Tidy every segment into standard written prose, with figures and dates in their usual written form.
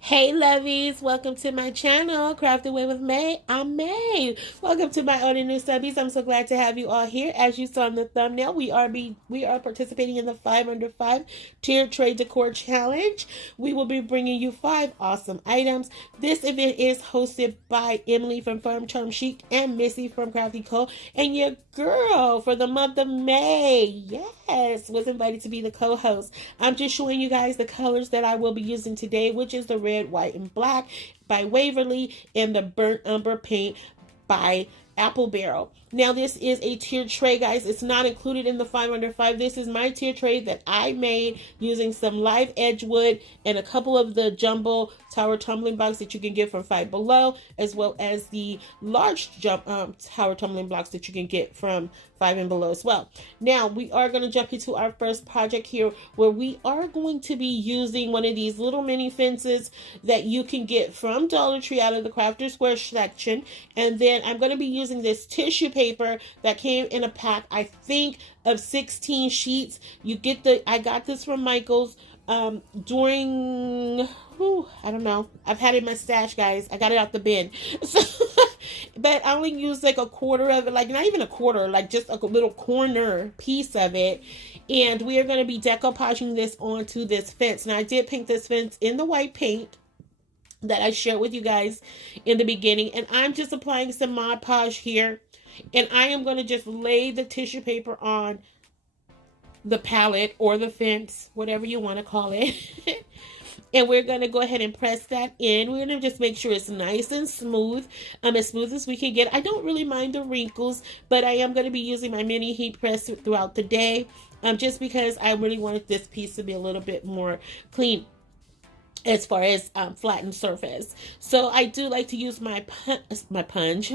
Hey lovies, welcome to my channel, Crafty Way with May. I'm May. Welcome to my old and new subbies. I'm so glad to have you all here. As you saw in the thumbnail, we are participating in the 5 under 5 tier trade decor challenge. We will be bringing you 5 awesome items. This event is hosted by Emily from Farm Charm Chic and Missy from Crafty Cove, and your girl for the month of May, yes, was invited to be the co-host. I'm just showing you guys the colors that I will be using today, which is the red, white, and black by Waverly and the burnt umber paint by Apple Barrel. Now this is a tiered tray, guys. It's not included in the 5 under 5. This is my tier tray that I made using some live edge wood and a couple of the jumbo tower tumbling blocks that you can get from Five Below, as well as the large tower tumbling blocks that you can get from Five and Below as well. Now we are going to jump into our first project here, where we are going to be using one of these little mini fences that you can get from Dollar Tree out of the Crafter Square section. And then I'm going to be using this tissue paper that came in a pack, I think, of 16 sheets. I got this from Michael's during, I don't know, I've had it in my stash, guys. I got it out the bin. So but I only used like a quarter of it, like not even a quarter, like just a little corner piece of it. And we are going to be decoupaging this onto this fence. Now I did paint this fence in the white paint that I shared with you guys in the beginning, and I'm just applying some Mod Podge here, and I am going to just lay the tissue paper on the palette or the fence, whatever you want to call it. And we're going to go ahead and press that in. We're going to just make sure it's nice and smooth, as smooth as we can get. I don't really mind the wrinkles, but I am going to be using my mini heat press throughout the day, just because I really wanted this piece to be a little bit more clean as far as flattened surface. So I do like to use my sponge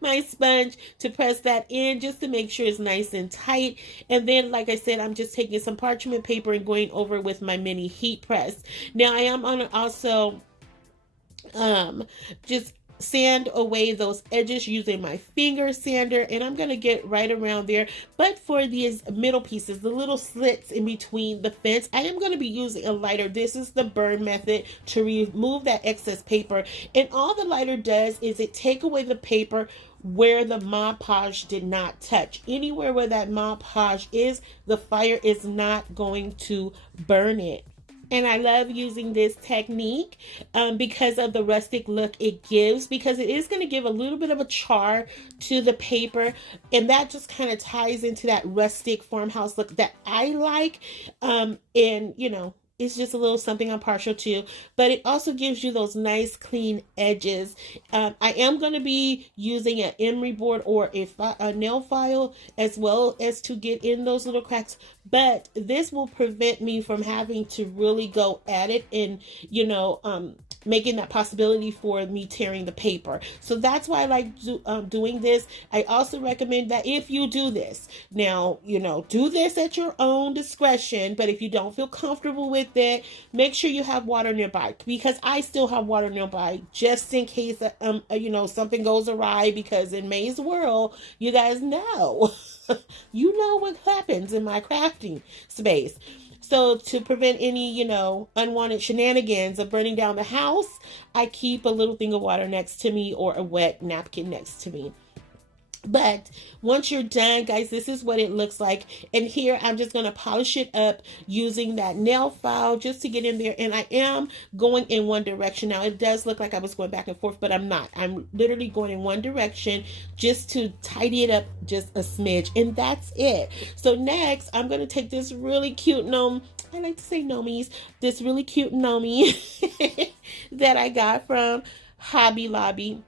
my sponge to press that in, just to make sure it's nice and tight. And then, like I said, I'm just taking some parchment paper and going over with my mini heat press. Now I am on also just sand away those edges using my finger sander, and I'm going to get right around there. But for these middle pieces, the little slits in between the fence, I am going to be using a lighter. This is the burn method to remove that excess paper, and all the lighter does is it take away the paper where the Mod Podge did not touch. Anywhere where that Mod Podge is, the fire is not going to burn it. And I love using this technique because of the rustic look it gives, because it is going to give a little bit of a char to the paper, and that just kind of ties into that rustic farmhouse look that I like. And you know, it's just a little something I'm partial to, but it also gives you those nice clean edges. I am going to be using an emery board or a nail file as well as to get in those little cracks, but this will prevent me from having to really go at it and, you know, making that possibility for me tearing the paper. So that's why I like doing this. I also recommend that if you do this, now, you know, do this at your own discretion, but if you don't feel comfortable with it, make sure you have water nearby, because I still have water nearby just in case, you know, something goes awry, because in May's world, you guys know, you know what happens in my crafting space. So to prevent any, you know, unwanted shenanigans of burning down the house, I keep a little thing of water next to me or a wet napkin next to me. But once you're done, guys, this is what it looks like. And here I'm just going to polish it up using that nail file just to get in there. And I am going in one direction. Now, it does look like I was going back and forth, but I'm not. I'm literally going in one direction just to tidy it up just a smidge. And that's it. So next, I'm going to take this really cute gnome. I like to say gnomies. This really cute gnome that I got from Hobby Lobby.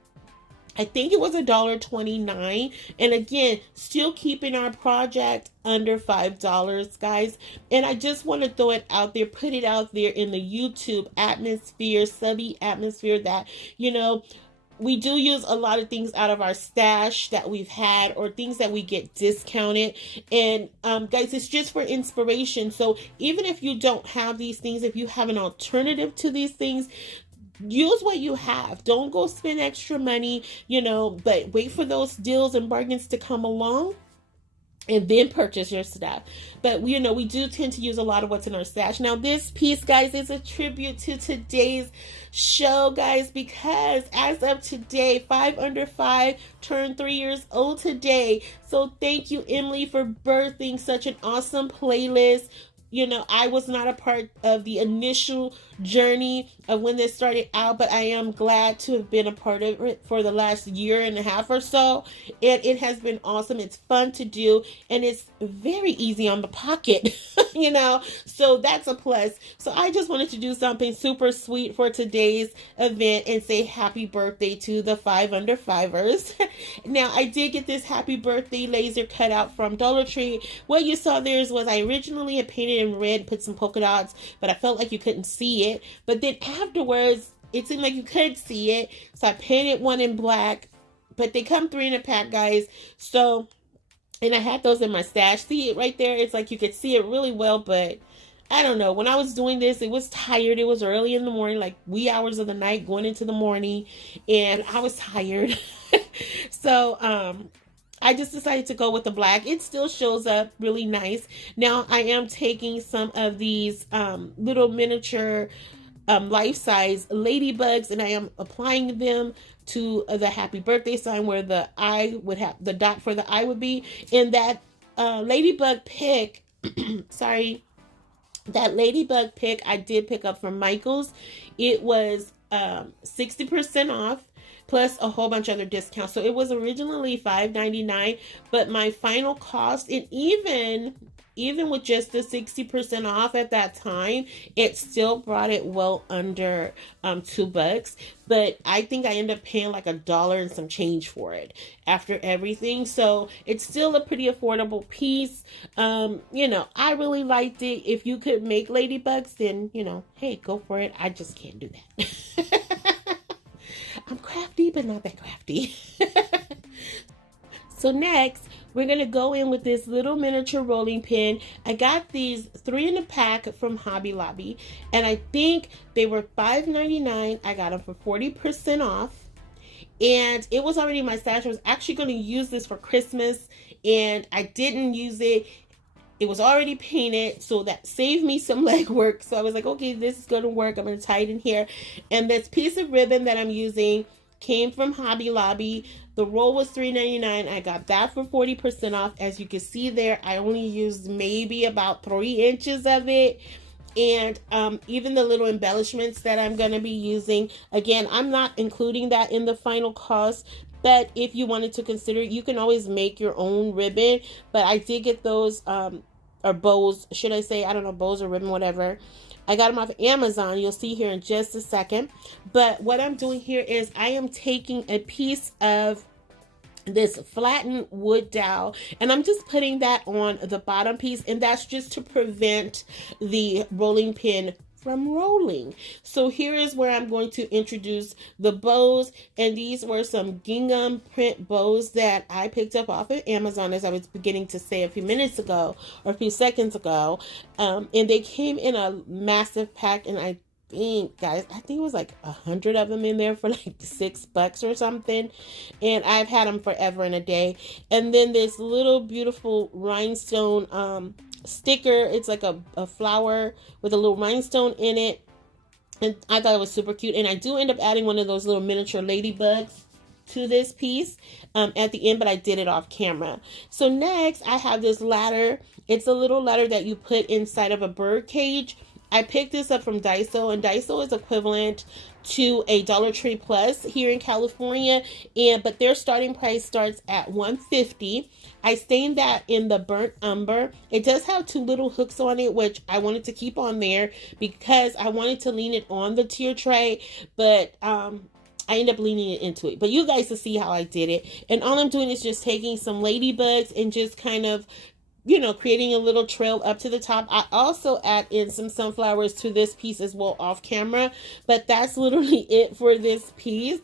I think it was $1.29, and again, still keeping our project under $5, guys. And I just want to throw it out there, put it out there in the YouTube atmosphere, subby atmosphere, that, you know, we do use a lot of things out of our stash that we've had, or things that we get discounted. And guys, it's just for inspiration. So even if you don't have these things, if you have an alternative to these things, use what you have. Don't go spend extra money, you know, but wait for those deals and bargains to come along and then purchase your stuff. But you know, we do tend to use a lot of what's in our stash. Now this piece, guys, is a tribute to today's show, guys, because as of today, 5 Under 5 turned 3 years old today. So thank you, Emily, for birthing such an awesome playlist. You know, I was not a part of the initial journey of when this started out, but I am glad to have been a part of it for the last year and a half or so. And it has been awesome. It's fun to do, and it's very easy on the pocket, you know, so that's a plus. So I just wanted to do something super sweet for today's event and say happy birthday to the 5 Under 5ers. Now, I did get this happy birthday laser cut out from Dollar Tree. What you saw there was I originally had painted in red, put some polka dots, but I felt like you couldn't see it. But then afterwards, it seemed like you could see it. So I painted one in black, but they come 3 in a pack, guys. So, and I had those in my stash. See it right there? It's like you could see it really well, but I don't know. When I was doing this, it was tired. It was early in the morning, like wee hours of the night, going into the morning, and I was tired. So, I just decided to go with the black. It still shows up really nice. Now, I am taking some of these little miniature life-size ladybugs, and I am applying them to the happy birthday sign where the eye would have, the dot for the eye would be. And that ladybug pick, sorry, that ladybug pick I did pick up from Michael's. It was 60% off. Plus a whole bunch of other discounts. So it was originally $5.99, but my final cost, and even with just the 60% off at that time, it still brought it well under $2. But I think I ended up paying like $1 and some change for it after everything. So it's still a pretty affordable piece. You know, I really liked it. If you could make ladybugs, then, you know, hey, go for it. I just can't do that. I'm crafty, but not that crafty. So next, we're going to go in with this little miniature rolling pin. I got these 3 in a pack from Hobby Lobby, and I think they were $5.99. I got them for 40% off, and it was already in my stash. I was actually going to use this for Christmas, and I didn't use it. It was already painted, so that saved me some legwork. So I was like, okay, this is going to work. I'm going to tie it in here. And this piece of ribbon that I'm using came from Hobby Lobby. The roll was $3.99. I got that for 40% off. As you can see there, I only used maybe about 3 inches of it. And even the little embellishments that I'm going to be using, again, I'm not including that in the final cost. But if you wanted to consider, you can always make your own ribbon. But I did get those, or bows, should I say, I don't know, bows or ribbon, whatever. I got them off Amazon. You'll see here in just a second. But what I'm doing here is I am taking a piece of this flattened wood dowel, and I'm just putting that on the bottom piece, and that's just to prevent the rolling pin from rolling. So here is where I'm going to introduce the bows, and these were some gingham print bows that I picked up off of Amazon, as I was beginning to say a few minutes ago or a few seconds ago, and they came in a massive pack, and I think, guys, I think it was like 100 of them in there for like $6 or something, and I've had them forever and a day. And then this little beautiful rhinestone sticker, it's like a flower with a little rhinestone in it, and I thought it was super cute. And I do end up adding one of those little miniature ladybugs to this piece at the end, but I did it off camera. So next I have this ladder. It's a little ladder that you put inside of a bird cage. I picked this up from Daiso, and Daiso is equivalent to a Dollar Tree Plus here in California, but their starting price starts at $150. I stained that in the burnt umber. It does have 2 little hooks on it, which I wanted to keep on there because I wanted to lean it on the tier tray, but I ended up leaning it into it. But you guys will see how I did it. And all I'm doing is just taking some ladybugs and just kind of, you know, creating a little trail up to the top. I also add in some sunflowers to this piece as well off camera, but that's literally it for this piece.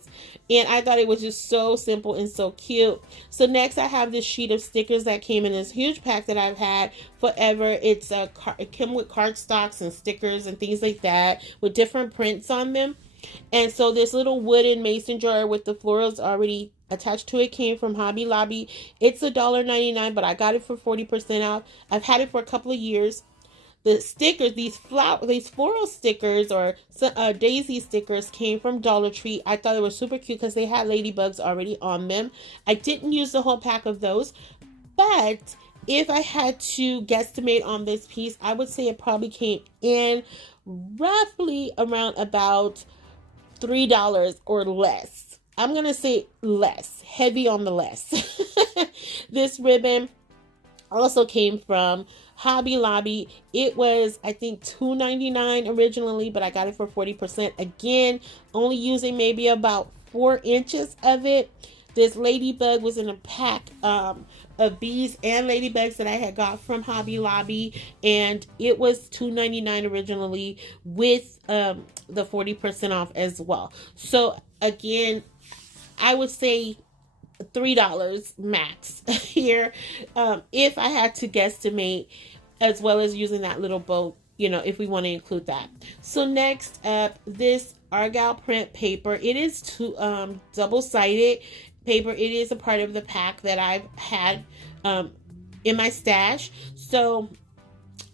And I thought it was just so simple and so cute. So next I have this sheet of stickers that came in this huge pack that I've had forever. It came with cardstocks and stickers and things like that with different prints on them. And so this little wooden mason jar with the florals already attached to it came from Hobby Lobby. It's $1.99, but I got it for 40% off. I've had it for a couple of years. The stickers, these floral stickers or daisy stickers came from Dollar Tree. I thought they were super cute because they had ladybugs already on them. I didn't use the whole pack of those, but if I had to guesstimate on this piece, I would say it probably came in roughly around about $3 or less. I'm gonna say less, heavy on the less. This ribbon also came from Hobby Lobby. It was, I think, $2.99 originally, but I got it for 40%. Again, only using maybe about 4 inches of it. This ladybug was in a pack of bees and ladybugs that I had got from Hobby Lobby, and it was $2.99 originally with the 40% off as well. So again, I would say $3 max here, if I had to guesstimate, as well as using that little bow, you know, if we want to include that. So next up, this Argyle print paper. It is double-sided paper. It is a part of the pack that I've had in my stash. So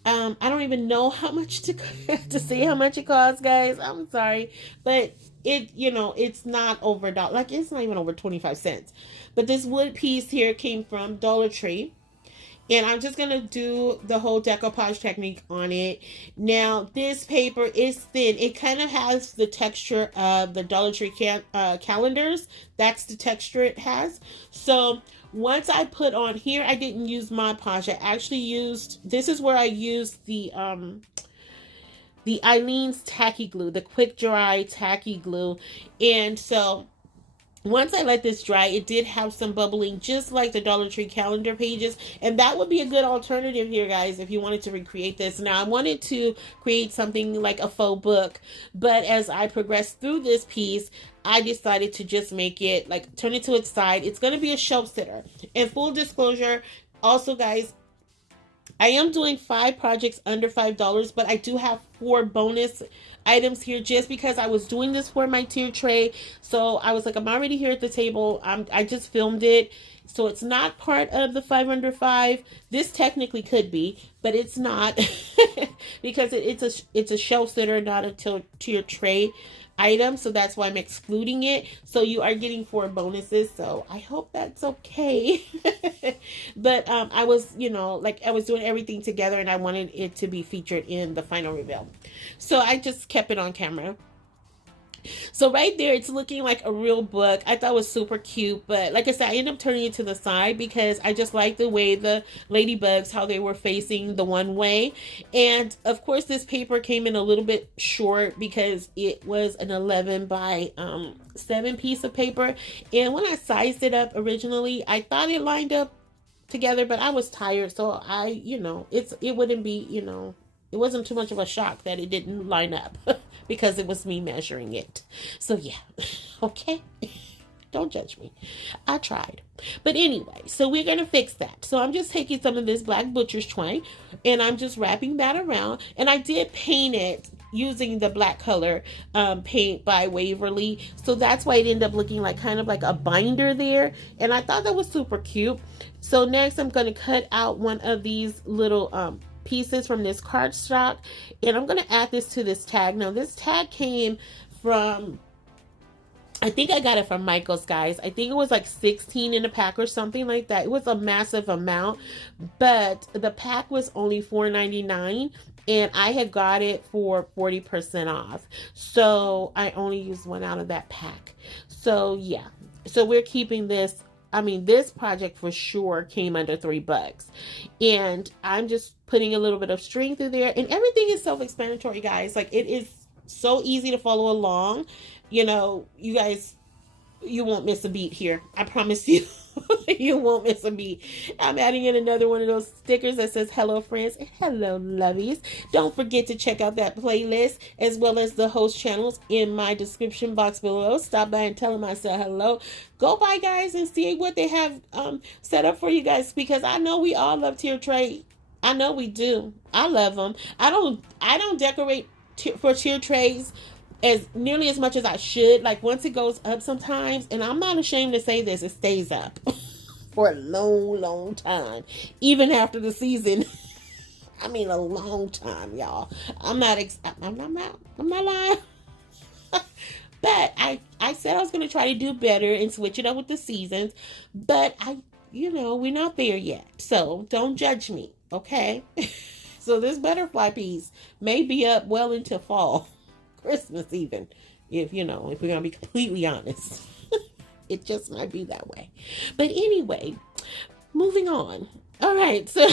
I don't even know how much to say how much it costs, guys. I'm sorry, but it, you know, it's not over like it's not even over 25 cents. But this wood piece here came from Dollar Tree, and I'm just gonna do the whole decoupage technique on it. Now this paper is thin. It kind of has the texture of the Dollar Tree calendars. That's the texture it has. So once I put on here, I didn't use Mod Podge. I actually used, this is where I used the Eileen's tacky glue, the quick dry tacky glue. And so once I let this dry, it did have some bubbling, just like the Dollar Tree calendar pages. And that would be a good alternative here, guys, if you wanted to recreate this. Now, I wanted to create something like a faux book, but as I progressed through this piece, I decided to just make it, like, turn it to its side. It's going to be a shelf sitter. And full disclosure, also, guys, I am doing 5 projects under $5, but I do have 4 bonus items here just because I was doing this for my tier tray. So I was like, I'm already here at the table. I just filmed it. So it's not part of the 5 under 5. This technically could be, but it's not because it's a shelf sitter, not a tier tray item. So that's why I'm excluding it. So you are getting 4 bonuses. So I hope that's okay. But I was, you know, like I was doing everything together and I wanted it to be featured in the final reveal. So I just kept it on camera. So right there, it's looking like a real book. I thought it was super cute, but like I said, I ended up turning it to the side because I just like the way the ladybugs, how they were facing the one way. And of course, this paper came in a little bit short because it was an 11 by 7 piece of paper. And when I sized it up originally, I thought it lined up together, but I was tired. So you know, it wouldn't be, you know, it wasn't too much of a shock that it didn't line up because it was me measuring it. So yeah, okay. Don't judge me. I tried. But anyway, so we're going to fix that. So I'm just taking some of this black butcher's twine and I'm just wrapping that around. And I did paint it using the black color paint by Waverly. So that's why it ended up looking like kind of like a binder there. And I thought that was super cute. So next I'm going to cut out one of these little pieces from this cardstock, and I'm going to add this to this tag. Now this tag came from, I think I got it from Michael's, guys. I think it was like 16 in a pack or something like that. It was a massive amount, but the pack was only $4.99 and I had got it for 40% off. So I only used one out of that pack. So yeah, so we're keeping this. I mean, this project for sure came under $3. And I'm just putting a little bit of string through there. And everything is self-explanatory, guys. Like, it is so easy to follow along. You know, you guys, you won't miss a beat here. I promise you. You won't miss a beat. I'm adding in another one of those stickers that says hello friends and hello lovies. Don't forget to check out that playlist as well as the host channels in my description box below. Stop by and tell them I said hello. Go by, guys, and see what they have set up for you guys, because I know we all love tier tray. I know we do. I love them. I don't decorate for tier trays as nearly as much as I should. Like once it goes up sometimes, and I'm not ashamed to say this, it stays up for a long time, even after the season. I mean, a long time, y'all. I'm not lying. But I said I was going to try to do better and switch it up with the seasons. But we're not there yet. So don't judge me, okay? So this butterfly piece may be up well into fall, Christmas even, if we're going to be completely honest. It just might be that way. But anyway, moving on. All right, so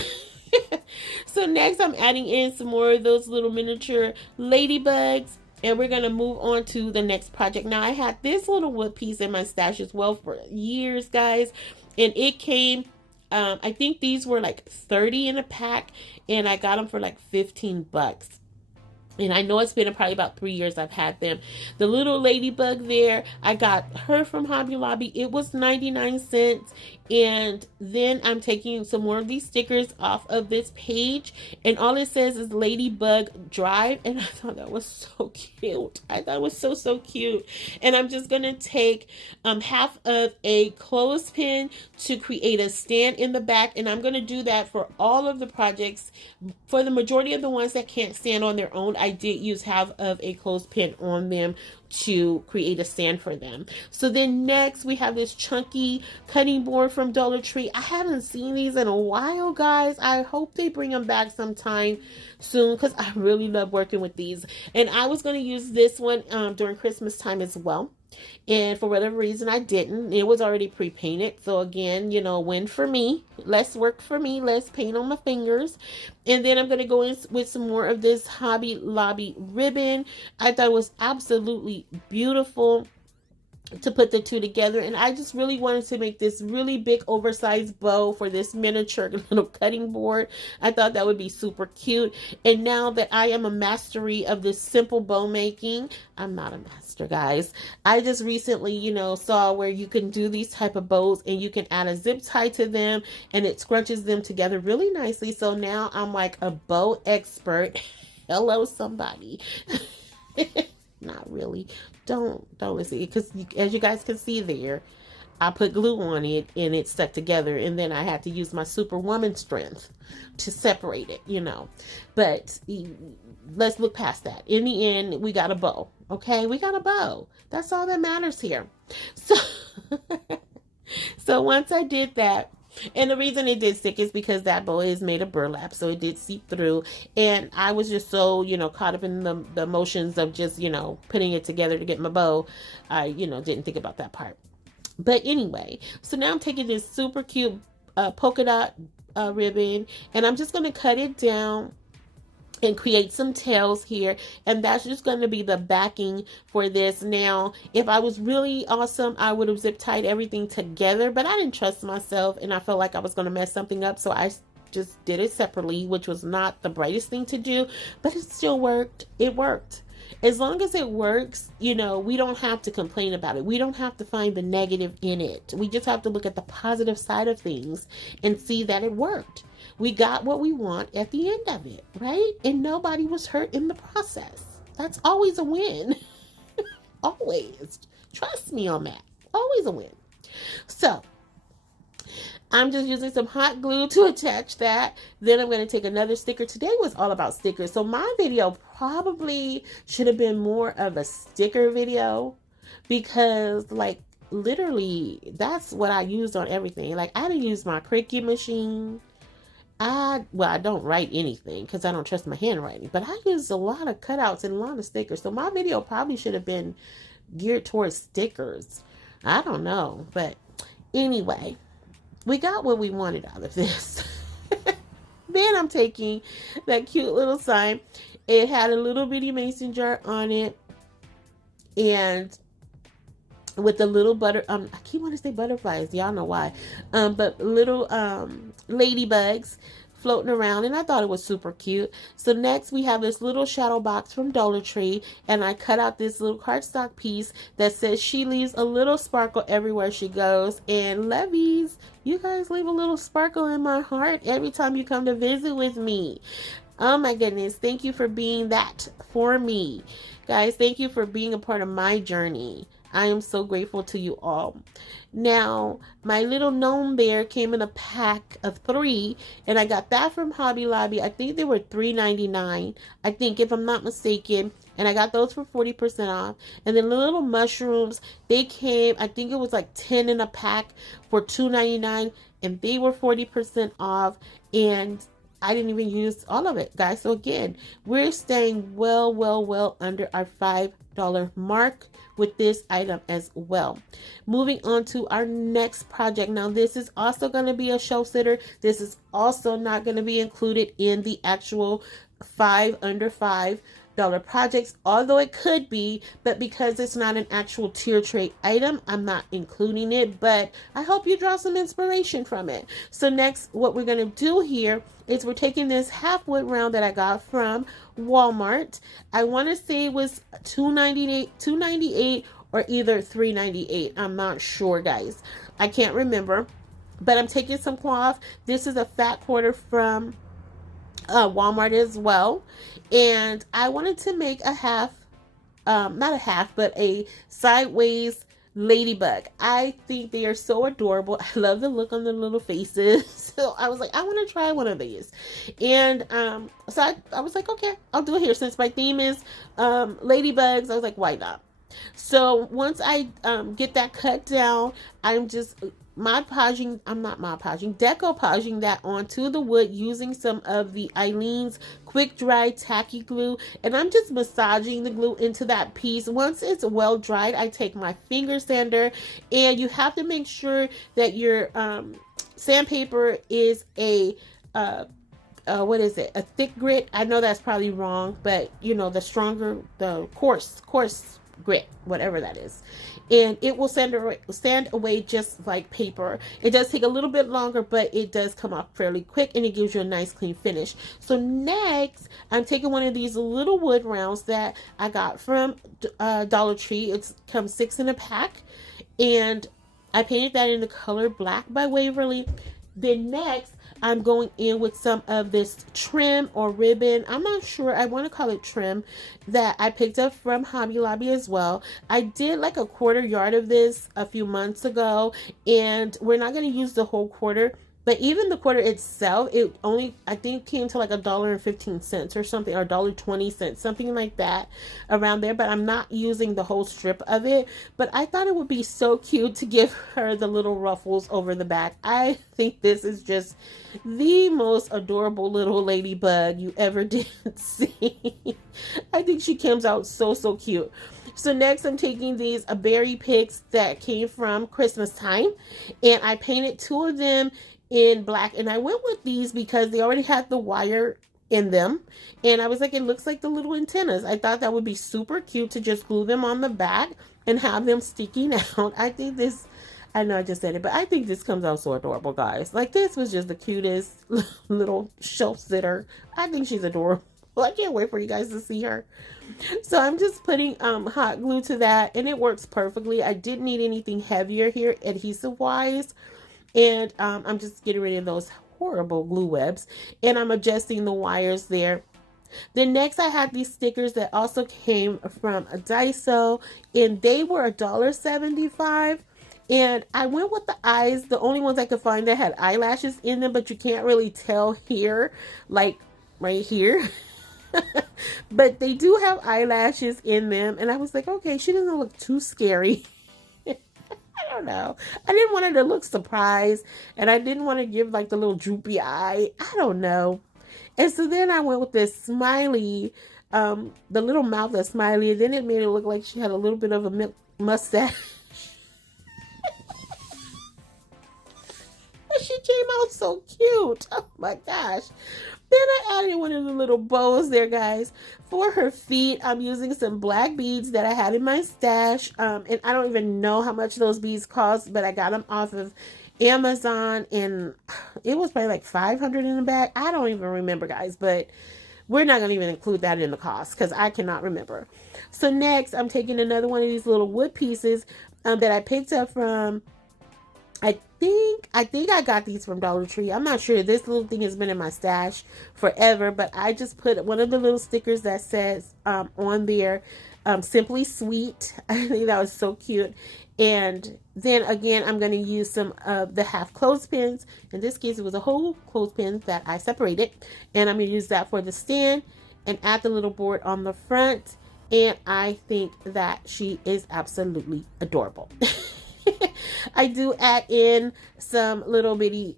so next I'm adding in some more of those little miniature ladybugs, and we're going to move on to the next project. Now, I had this little wood piece in my stash as well for years, guys, and it came, I think these were like 30 in a pack, and I got them for like 15 bucks. And I know it's been probably about 3 years I've had them. The little ladybug there, I got her from Hobby Lobby. It was 99 cents. And then I'm taking some more of these stickers off of this page. And all it says is Ladybug Drive. And I thought that was so cute. I thought it was so cute. And I'm just going to take half of a clothespin to create a stand in the back. And I'm going to do that for all of the projects. For the majority of the ones that can't stand on their own, I did use half of a clothespin on them to create a stand for them. So then next we have this chunky cutting board from Dollar Tree. I haven't seen these in a while, guys. I hope they bring them back sometime soon, because I really love working with these. And I was going to use this one during Christmas time as well. And for whatever reason, I didn't. It was already pre-painted. So again, win for me. Less work for me. Less paint on my fingers. And then I'm going to go in with some more of this Hobby Lobby ribbon. I thought it was absolutely beautiful to put the two together, and I just really wanted to make this really big oversized bow for this miniature little cutting board. I thought that would be super cute. And now that I am a mastery of this simple bow making, I'm not a master, guys. I just recently, saw where you can do these type of bows and you can add a zip tie to them and it scrunches them together really nicely. So now I'm like a bow expert. Hello, somebody. Not really. Don't listen, because as you guys can see there, I put glue on it and it stuck together, and then I had to use my superwoman strength to separate it, But let's look past that. In the end, we got a bow. Okay, we got a bow. That's all that matters here. So once I did that, and the reason it did stick is because that bow is made of burlap, so it did seep through. And I was just so, caught up in the emotions of just, putting it together to get my bow. I, didn't think about that part. But anyway, so now I'm taking this super cute polka dot ribbon, and I'm just going to cut it down and create some tails here, and that's just going to be the backing for this. Now, if I was really awesome, I would have zip tied everything together, but I didn't trust myself and I felt like I was going to mess something up, so I just did it separately, which was not the brightest thing to do, but it still worked. It worked. As long as it works, we don't have to complain about it. We don't have to find the negative in it. We just have to look at the positive side of things and see that it worked. We got what we want at the end of it, right? And nobody was hurt in the process. That's always a win. Always. Trust me on that. Always a win. So, I'm just using some hot glue to attach that. Then I'm going to take another sticker. Today was all about stickers. So my video probably should have been more of a sticker video, because literally that's what I used on everything. I didn't use my Cricut machine. I don't write anything because I don't trust my handwriting, but I used a lot of cutouts and a lot of stickers. So my video probably should have been geared towards stickers. I don't know, but anyway, we got what we wanted out of this. Then I'm taking that cute little sign. It had a little bitty mason jar on it, and with the little I keep wanting to say butterflies, y'all know why, but little ladybugs floating around, and I thought it was super cute. So next we have this little shadow box from Dollar Tree, and I cut out this little cardstock piece that says she leaves a little sparkle everywhere she goes. And Lovies, you guys leave a little sparkle in my heart every time you come to visit with me. Oh my goodness. Thank you for being that for me. Guys, thank you for being a part of my journey. I am so grateful to you all. Now, my little gnome bear came in a pack of 3, and I got that from Hobby Lobby. I think they were $3.99. I think, if I'm not mistaken. And I got those for 40% off. And then the little mushrooms, they came, I think it was like 10 in a pack for $2.99, and they were 40% off. And I didn't even use all of it, guys. So again, we're staying well under our $5 mark with this item as well. Moving on to our next project. Now, this is also going to be a shelf sitter. This is also not going to be included in the actual under $5 projects, although it could be, but because it's not an actual tier tray item, I'm not including it, but I hope you draw some inspiration from it. So next, what we're going to do here is we're taking this half wood round that I got from Walmart. I want to say it was $2.98 or either $3.98. I'm not sure, guys. I can't remember, but I'm taking some cloth. This is a fat quarter from Walmart as well, and I wanted to make a half, not a half, but a sideways ladybug. I think they are so adorable. I love the look on their little faces. So I was like, I want to try one of these, and so I was like, okay, I'll do it here since my theme is ladybugs. I was like, why not? So once I get that cut down, I'm just decoupaging that onto the wood using some of the Eileen's quick dry tacky glue, and I'm just massaging the glue into that piece. Once it's well dried, I take my finger sander, and you have to make sure that your sandpaper is a what is it? A thick grit. I know that's probably wrong, but you know, the stronger, the coarse grit, whatever that is, and it will sand away just like paper. It does take a little bit longer, but it does come off fairly quick, and it gives you a nice clean finish. So next, I'm taking one of these little wood rounds that I got from Dollar Tree. It comes 6 in a pack, and I painted that in the color Black by Waverly. Then next, I'm going in with some of this trim or ribbon. I'm not sure. I want to call it trim, that I picked up from Hobby Lobby as well. I did like a 1/4 yard of this a few months ago, and we're not going to use the whole 1/4. But even the 1/4 itself, it only, I think, came to like $1.15 or something, or $1.20, something like that, around there. But I'm not using the whole strip of it. But I thought it would be so cute to give her the little ruffles over the back. I think this is just the most adorable little ladybug you ever did see. I think she comes out so cute. So next, I'm taking these berry picks that came from Christmas time, and I painted 2 of them in black, and I went with these because they already had the wire in them, and I was like, it looks like the little antennas. I thought that would be super cute to just glue them on the back and have them sticking out. I think this, I know I just said it, but I think this comes out so adorable, guys. Like, this was just the cutest little shelf sitter. I think she's adorable. I can't wait for you guys to see her. So I'm just putting hot glue to that, and it works perfectly. I didn't need anything heavier here adhesive wise, and I'm just getting rid of those horrible glue webs, and I'm adjusting the wires there. Then next, I had these stickers that also came from Daiso, and they were $1.75. And I went with the eyes, the only ones I could find that had eyelashes in them, but you can't really tell here, like right here. But they do have eyelashes in them, and I was like, okay, she doesn't look too scary. I don't know. I didn't want her to look surprised, and I didn't want to give like the little droopy eye. I don't know. And so then I went with this smiley, the little mouth that's smiley, and then it made it look like she had a little bit of a mustache. She came out so cute. Oh my gosh. Then I added one of the little bows there, guys. For her feet, I'm using some black beads that I had in my stash. And I don't even know how much those beads cost, but I got them off of Amazon, and it was probably like $500 in the bag. I don't even remember, guys, but we're not going to even include that in the cost because I cannot remember. So next, I'm taking another one of these little wood pieces that I picked up from, I think I got these from Dollar Tree. I'm not sure. This little thing has been in my stash forever, but I just put one of the little stickers that says on there, Simply Sweet. I think that was so cute. And then again, I'm going to use some of the half clothespins. In this case, it was a whole clothespin that I separated. And I'm going to use that for the stand and add the little board on the front. And I think that she is absolutely adorable. I do add in some little bitty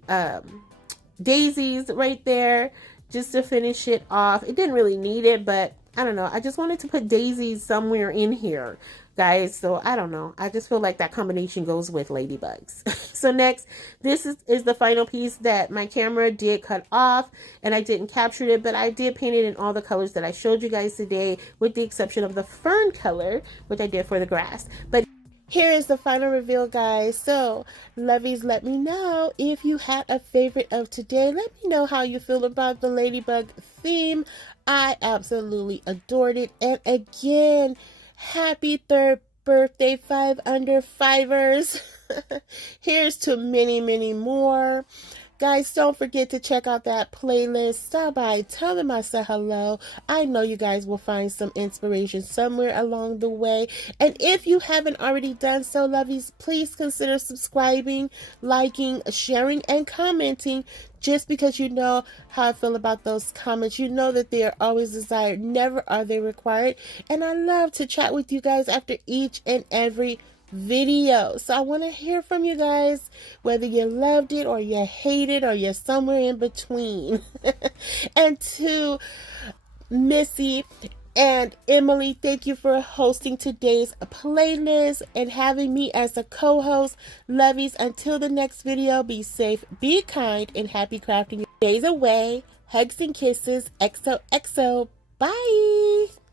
daisies right there just to finish it off. It didn't really need it, but I don't know. I just wanted to put daisies somewhere in here, guys. So I don't know. I just feel like that combination goes with ladybugs. So next, this is the final piece that my camera did cut off, and I didn't capture it, but I did paint it in all the colors that I showed you guys today, with the exception of the fern color, which I did for the grass. But here is the final reveal, guys. So, lovies, let me know if you had a favorite of today. Let me know how you feel about the ladybug theme. I absolutely adored it. And again, happy 3rd birthday, 5 under 5ers. Here's to many, many more. Guys, don't forget to check out that playlist. Stop by, tell them I said hello. I know you guys will find some inspiration somewhere along the way. And if you haven't already done so, lovies, please consider subscribing, liking, sharing, and commenting. Just because you know how I feel about those comments. You know that they are always desired, never are they required. And I love to chat with you guys after each and every video. So I want to hear from you guys, whether you loved it or you hate it or you're somewhere in between. And to Missy and Emily, thank you for hosting today's playlist and having me as a co-host. Lovies, until the next video, be safe, be kind, and happy crafting. Days away. Hugs and kisses. XOXO. Bye.